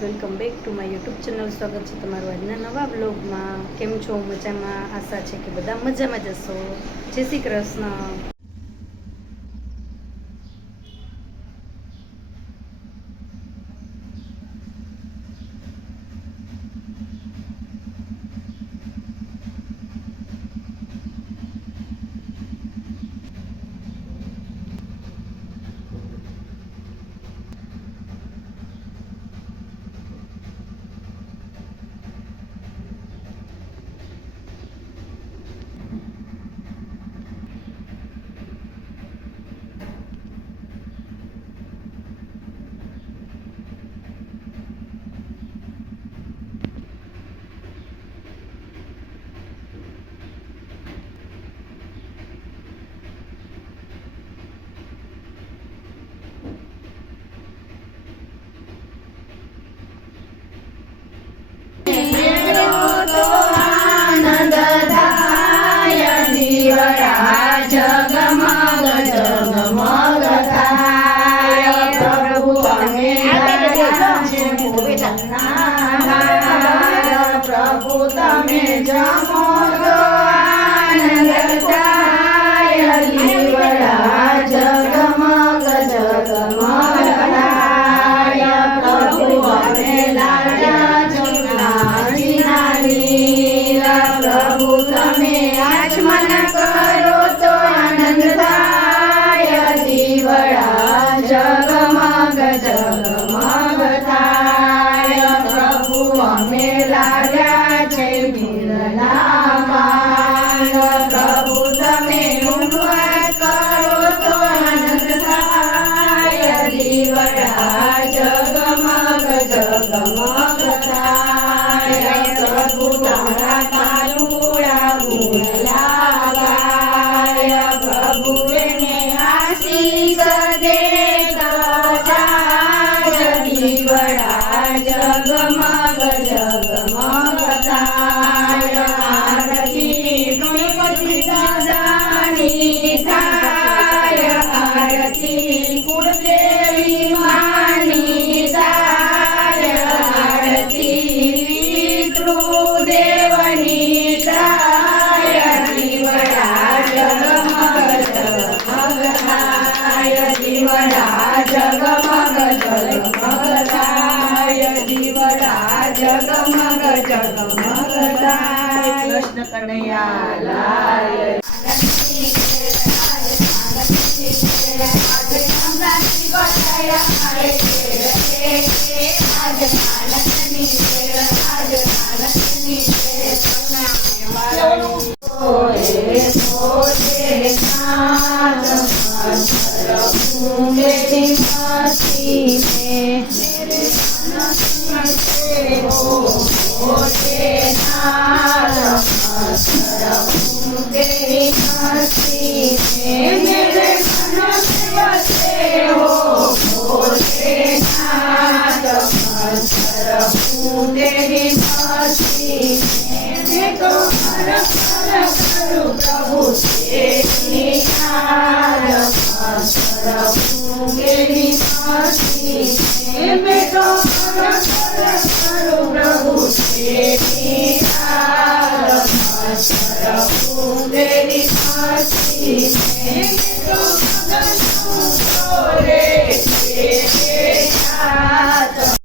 Welcome back to my YouTube channel. સ્વાગત છે તમારું આજના નવા બ્લોગમાં. કેમ છો? મજામાં? આશા છે કે બધા મજામાં જશો. જય શ્રી કૃષ્ણ. પ્રભુ તમે જમો તો આનંદ થાય, દીવડા જગમગ જગમગ થાય. પ્રભુ અમે લાડ્યા જમનાજીના લીલા, પ્રભુ તમે આચમન કરો તો આનંદ થાય, દીવડા જગમગ જગમગ થાય. પ્રભુ અમે લાડ્યા છે મિલના માન, પ્રભુ તમે ઉન્નત કરો તો આનંદ થાય, દીવડા જગમગ જગમગ થાય. પ્રભુ તારા કાલુડા ગુણ લાગાય, પ્રભુ એને આશીષ દેતા જાય, દીવડા જગમગ જગમગ થાય. આરતી ગણપતિ દાદાની થાય, આરતી કુળદેવી માની થાય, આરતી પિતૃદેવની થાય, દીવડા જગમગ જગમગ થાય, દીવડા જગમગ જગમગ થાય, દીવડા જગમગ જગમગ થાય. કૃષ્ણ કનૈયા લાલ. પ્રભુ પ્રભુ